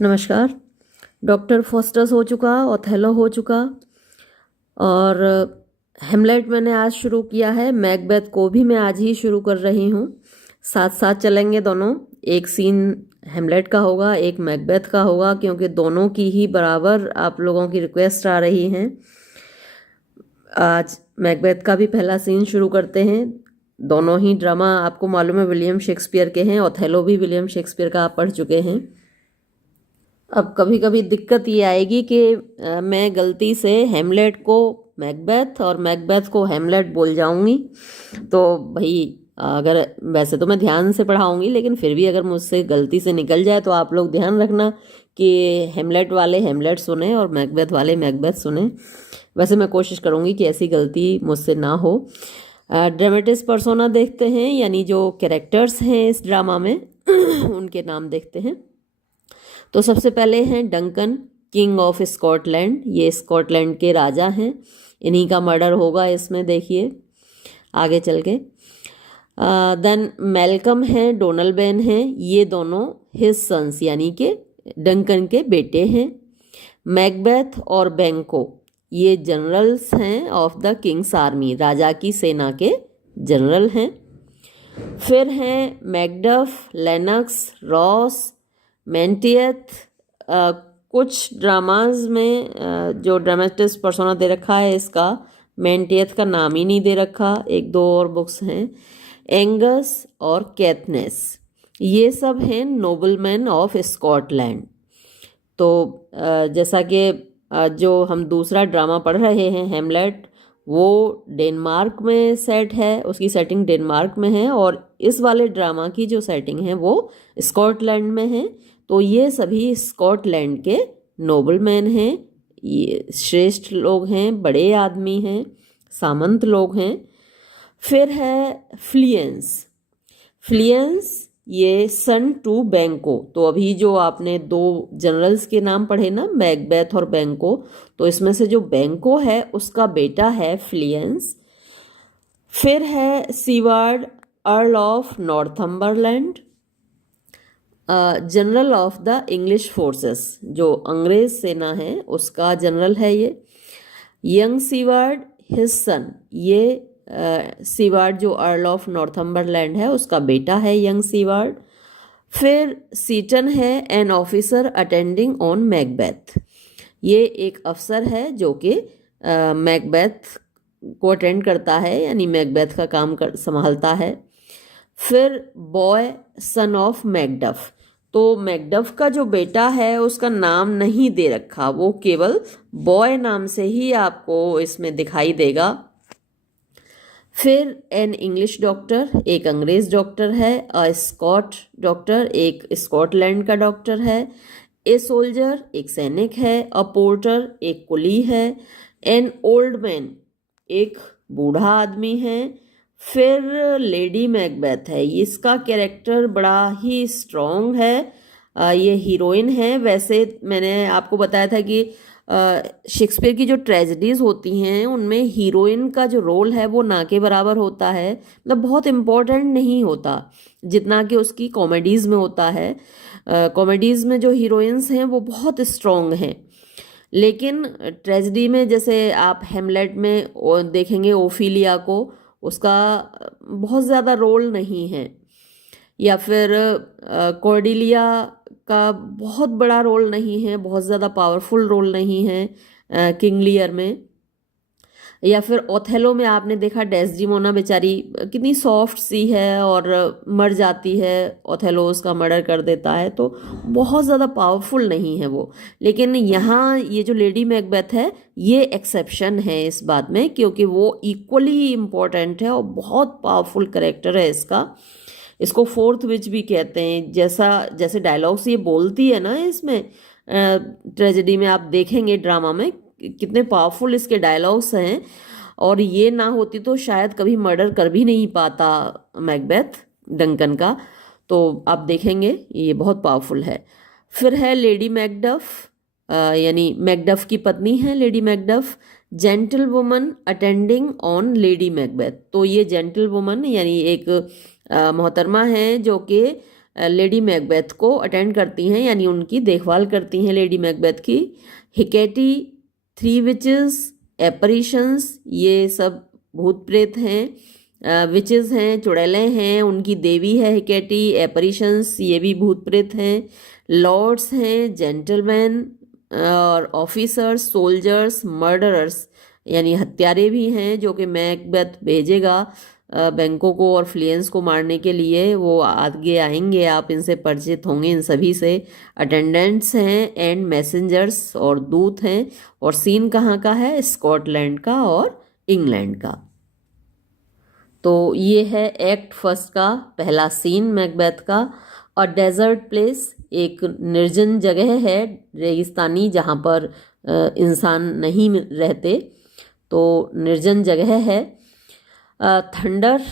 नमस्कार। Doctor fosters हो चुका, ओथेलो हो चुका और हेमलेट मैंने आज शुरू किया है। मैकबेथ को भी मैं आज ही शुरू कर रही हूँ। साथ साथ चलेंगे दोनों। एक सीन हेमलेट का होगा, एक मैकबेथ का होगा, क्योंकि दोनों की ही बराबर आप लोगों की रिक्वेस्ट आ रही हैं। आज मैकबेथ का भी पहला सीन शुरू करते हैं। दोनों ही ड्रामा आपको मालूम है विलियम शेक्सपियर के हैं। ओथेलो भी विलियम शेक्सपियर का आप पढ़ चुके हैं। अब कभी कभी दिक्कत ये आएगी कि मैं गलती से हेमलेट को मैकबेथ और मैकबेथ को हेमलेट बोल जाऊंगी। तो भाई अगर वैसे तो मैं ध्यान से पढ़ाऊंगी, लेकिन फिर भी अगर मुझसे गलती से निकल जाए तो आप लोग ध्यान रखना कि हेमलेट वाले हेमलेट सुने और मैकबेथ वाले मैकबेथ सुने। वैसे मैं कोशिश करूंगी कि ऐसी गलती मुझसे ना हो। ड्रामेटिस पर्सोना देखते हैं, यानी जो कैरेक्टर्स हैं इस ड्रामा में उनके नाम देखते हैं। तो सबसे पहले हैं डंकन, किंग ऑफ स्कॉटलैंड। ये स्कॉटलैंड के राजा हैं। इन्हीं का मर्डर होगा इसमें, देखिए आगे चल के। देन मेलकम हैं, डोनलबेन हैं। ये दोनों हिज सन्स यानी कि डंकन के बेटे हैं। मैकबेथ और बैंको ये जनरल्स हैं ऑफ द किंग्स आर्मी, राजा की सेना के जनरल हैं। फिर हैं मैकडफ, लेनक्स, रॉस, मेंटियथ। कुछ ड्रामाज में जो ड्रामेटिस पर्सोना दे रखा है इसका मेंटियथ का नाम ही नहीं दे रखा। एक दो और बुक्स हैं, एंगस और कैथनेस। ये सब हैं नोबलमैन ऑफ स्कॉटलैंड। तो जैसा कि जो हम दूसरा ड्रामा पढ़ रहे हैं हेमलेट, वो डेनमार्क में सेट है, उसकी सेटिंग डेनमार्क में है, और इस वाले ड्रामा की जो सेटिंग है वो स्कॉटलैंड में है। तो ये सभी स्कॉटलैंड के नोबलमैन हैं, ये श्रेष्ठ लोग हैं, बड़े आदमी हैं, सामंत लोग हैं। फिर है फ्लियंस। फ्लियंस ये सन टू बैंको। तो अभी जो आपने दो जनरल्स के नाम पढ़े ना, मैकबेथ और बैंको, तो इसमें से जो बैंको है उसका बेटा है फ्लियंस। फिर है seaward, earl of Northumberland, general of the English forces. जो अंग्रेज सेना है उसका जनरल है ये। Young seaward, his son. ये सीवार्ड जो अर्ल ऑफ नॉर्थम्बरलैंड है उसका बेटा है यंग सीवार्ड। फिर सीटन है, an officer attending on Macbeth. ये एक अफसर है जो कि मैकबेथ को अटेंड करता है, यानी मैकबेथ का काम संभालता है। फिर बॉय, सन ऑफ मैकडफ। तो मैकडफ का जो बेटा है उसका नाम नहीं दे रखा, वो केवल बॉय नाम से ही आपको इसमें दिखाई देगा। फिर एन इंग्लिश डॉक्टर, एक अंग्रेज डॉक्टर है। अ स्कॉट डॉक्टर, एक स्कॉटलैंड का डॉक्टर है। ए सोल्जर, एक सैनिक है। अ पोर्टर, एक कुली है। एन ओल्ड मैन, एक बूढ़ा आदमी है। फिर लेडी मैकबेथ है, इसका कैरेक्टर बड़ा ही स्ट्रॉन्ग है। ये हीरोइन है। वैसे मैंने आपको बताया था कि शेक्सपियर की जो ट्रेजेडीज होती हैं उनमें हीरोइन का जो रोल है वो ना के बराबर होता है, मतलब बहुत इम्पोर्टेंट नहीं होता जितना कि उसकी कॉमेडीज में होता है। कॉमेडीज में जो हीरोइंस हैं वो बहुत स्ट्रॉन्ग हैं, लेकिन ट्रेजेडी में जैसे आप हेमलेट में देखेंगे ओफिलिया को, उसका बहुत ज़्यादा रोल नहीं है। या फिर कॉर्डिलिया का बहुत बड़ा रोल नहीं है, बहुत ज़्यादा पावरफुल रोल नहीं है किंग लियर में। या फिर ओथेलो में आपने देखा डेस्डिमोना बेचारी कितनी सॉफ्ट सी है और मर जाती है, ओथेलो उसका मर्डर कर देता है, तो बहुत ज़्यादा पावरफुल नहीं है वो। लेकिन यहाँ ये जो लेडी मैकबेथ है ये एक्सेप्शन है इस बात में, क्योंकि वो इक्वली ही इम्पोर्टेंट है और बहुत पावरफुल करेक्टर है इसका। इसको फोर्थ विच भी कहते हैं। जैसा जैसे डायलॉग्स ये बोलती है ना इसमें, ट्रेजेडी में आप देखेंगे ड्रामा में कितने पावरफुल इसके डायलॉग्स हैं, और ये ना होती तो शायद कभी मर्डर कर भी नहीं पाता मैकबेथ डंकन का। तो आप देखेंगे ये बहुत पावरफुल है। फिर है लेडी मैकडफ, यानी मैकडफ की पत्नी है lady Macduff. Gentle woman attending on lady Macbeth. तो ये जेंटल वुमन यानी एक मोहतरमा है जो कि लेडी मैकबेथ को अटेंड करती हैं, यानी उनकी देखभाल करती हैं लेडी मैकबेथ की। हिकेटी, 3 विचेस, एपरिशंस, ये सब भूत प्रेत हैं। विचेस हैं, चुड़ैलें हैं, उनकी देवी है हिकेटी। एपरिशंस, ये भी भूत प्रेत हैं। लॉर्ड्स हैं, जेंटलमैन और ऑफिसर्स, सोल्जर्स, मर्डरर्स, यानी हत्यारे भी हैं जो कि मैकबेथ भेजेगा बैंकों को और फ्लियंस को मारने के लिए। वो आगे आएंगे, आप इनसे परिचित होंगे इन सभी से। अटेंडेंट्स हैं एंड मैसेंजर्स, और दूत हैं। और सीन कहाँ का है? स्कॉटलैंड का और इंग्लैंड का। तो ये है एक्ट फर्स्ट का पहला सीन मैकबेथ का। और डेजर्ट प्लेस, एक निर्जन जगह है, रेगिस्तानी, जहाँ पर इंसान नहीं रहते, तो निर्जन जगह है। थंडर,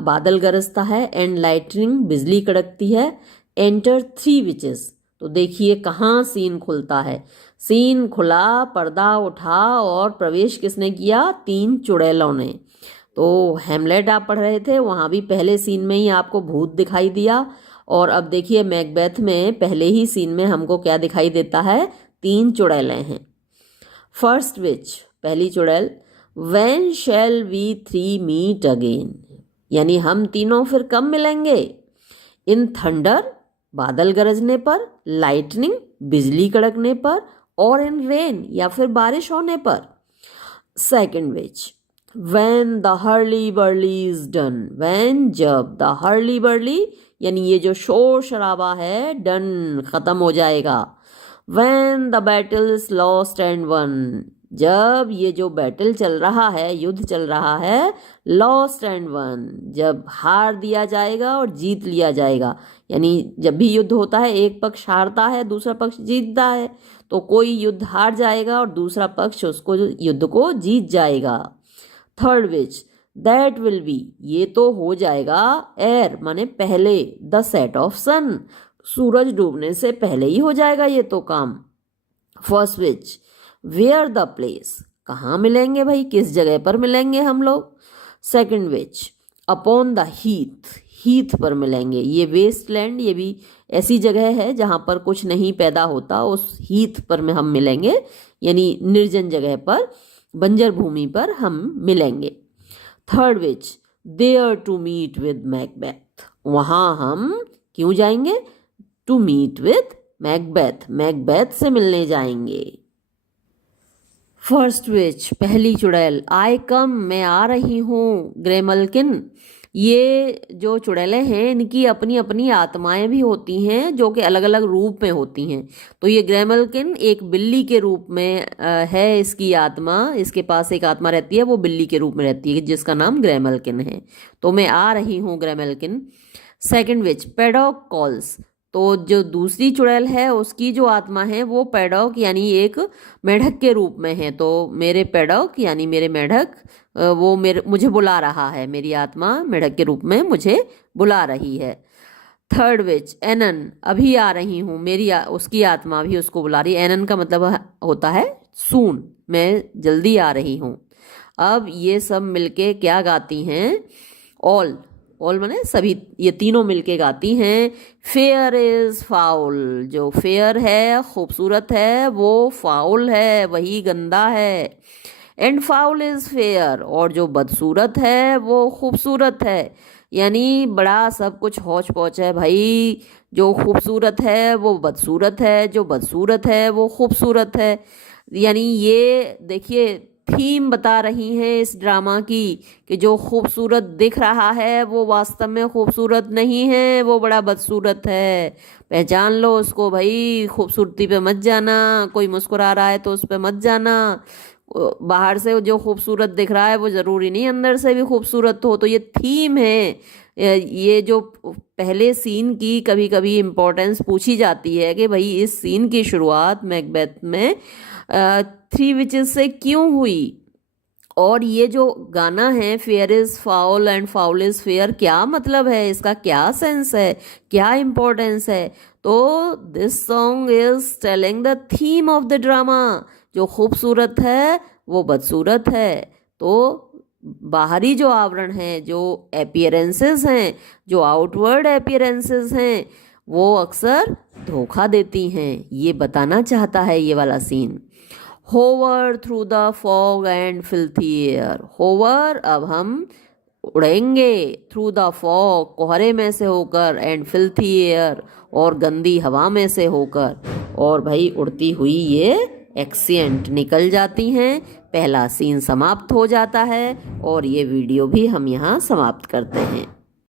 बादल गरजता है। एंड लाइटनिंग, बिजली कड़कती है। एंटर 3 विचेस, तो देखिए कहाँ सीन खुलता है। सीन खुला, पर्दा उठा, और प्रवेश किसने किया? 3 चुड़ैलों ने। तो हेमलेट आप पढ़ रहे थे, वहाँ भी पहले सीन में ही आपको भूत दिखाई दिया। और अब देखिए मैकबेथ में पहले ही सीन में हमको क्या दिखाई देता है? 3 चुड़ैलें हैं। फर्स्ट विच, पहली चुड़ैल, When shall we 3 meet again, यानी हम तीनों फिर कब मिलेंगे? इन थंडर, बादल गरजने पर। लाइटनिंग, बिजली कड़कने पर। और इन रेन, या फिर बारिश होने पर। Second which, When the hurly burly is done, when, जब, the hurly burly, यानी ये जो शोर शराबा है, डन, खत्म हो जाएगा। When the battle is lost and won, जब ये जो बैटल चल रहा है, युद्ध चल रहा है, लॉस्ट एंड वन, जब हार दिया जाएगा और जीत लिया जाएगा। यानी जब भी युद्ध होता है, एक पक्ष हारता है, दूसरा पक्ष जीतता है। तो कोई युद्ध हार जाएगा और दूसरा पक्ष उसको युद्ध को जीत जाएगा। Third witch, that will be, ये तो हो जाएगा। एयर माने पहले, द सेट ऑफ सन, सूरज डूबने से पहले ही हो जाएगा ये तो काम। First witch, where the place, कहाँ मिलेंगे भाई, किस जगह पर मिलेंगे हम लोग। Second witch, upon the heath, heath पर मिलेंगे। ये वेस्टलैंड, ये भी ऐसी जगह है जहाँ पर कुछ नहीं पैदा होता, उस हीथ पर में हम मिलेंगे, यानी निर्जन जगह पर, बंजर भूमि पर हम मिलेंगे। Third witch, there to meet with Macbeth, वहाँ हम क्यों जाएंगे? To meet with Macbeth, Macbeth से मिलने जाएंगे। फर्स्ट विच, पहली चुड़ैल, आई कम, मैं आ रही हूँ। ग्रेमलकिन, ये जो चुड़ैलें हैं इनकी अपनी अपनी आत्माएं भी होती हैं जो कि अलग अलग रूप में होती हैं। तो ये ग्रेमलकिन एक बिल्ली के रूप में है इसकी आत्मा, इसके पास एक आत्मा रहती है, वो बिल्ली के रूप में रहती है जिसका नाम ग्रेमलकिन है। तो मैं आ रही हूँ ग्रेमलकिन। सेकंड विच, पेडॉक कॉल्स, तो जो दूसरी चुड़ैल है उसकी जो आत्मा है वो पेडॉक यानी एक मेढक के रूप में है। तो मेरे पेडॉक यानी मेरे मेढक वो मुझे बुला रहा है, मेरी आत्मा मेढक के रूप में मुझे बुला रही है। थर्ड विच, एनन, अभी आ रही हूँ, उसकी आत्मा भी उसको बुला रही है। एनन का मतलब होता है सून, मैं जल्दी आ रही हूँ। अब ये सब मिलके क्या गाती हैं? ऑल माने सभी, ये तीनों मिलके गाती हैं फेयर इज फाउल, जो फेयर है खूबसूरत है वो फाउल है वही गंदा है। एंड फाउल इज फेयर, और जो बदसूरत है वो खूबसूरत है। यानी बड़ा सब कुछ हौच पौच है भाई, जो खूबसूरत है वो बदसूरत है, जो बदसूरत है वो खूबसूरत है। यानी ये देखिए थीम बता रही हैं इस ड्रामा की कि जो खूबसूरत दिख रहा है वो वास्तव में खूबसूरत नहीं है, वो बड़ा बदसूरत है। पहचान लो उसको भाई, खूबसूरती पे मत जाना, कोई मुस्कुरा रहा है तो उस पे मत जाना। बाहर से जो खूबसूरत दिख रहा है वो ज़रूरी नहीं अंदर से भी खूबसूरत हो। तो ये थीम है। ये जो पहले सीन की कभी कभी इम्पोर्टेंस पूछी जाती है कि भाई इस सीन की शुरुआत मैकबेथ में 3 विचेस से क्यों हुई, और ये जो गाना है fair is foul and foul is fair, क्या मतलब है इसका, क्या सेंस है, क्या इम्पोर्टेंस है? तो this song is telling the theme of the drama, जो खूबसूरत है वो बदसूरत है। तो बाहरी जो आवरण है, जो एपियरेंसेस हैं, जो आउटवर्ड एपियरेंसेस हैं, वो अक्सर धोखा देती हैं। ये बताना चाहता है ये वाला scene. Hover through the fog and filthy air. Hover, अब हम उड़ेंगे, थ्रू द फॉग, कोहरे में से होकर, एंड फिल्थी एयर, और गंदी हवा में से होकर। और भाई उड़ती हुई ये एक्सिएंट निकल जाती हैं। पहला सीन समाप्त हो जाता है और ये वीडियो भी हम यहाँ समाप्त करते हैं।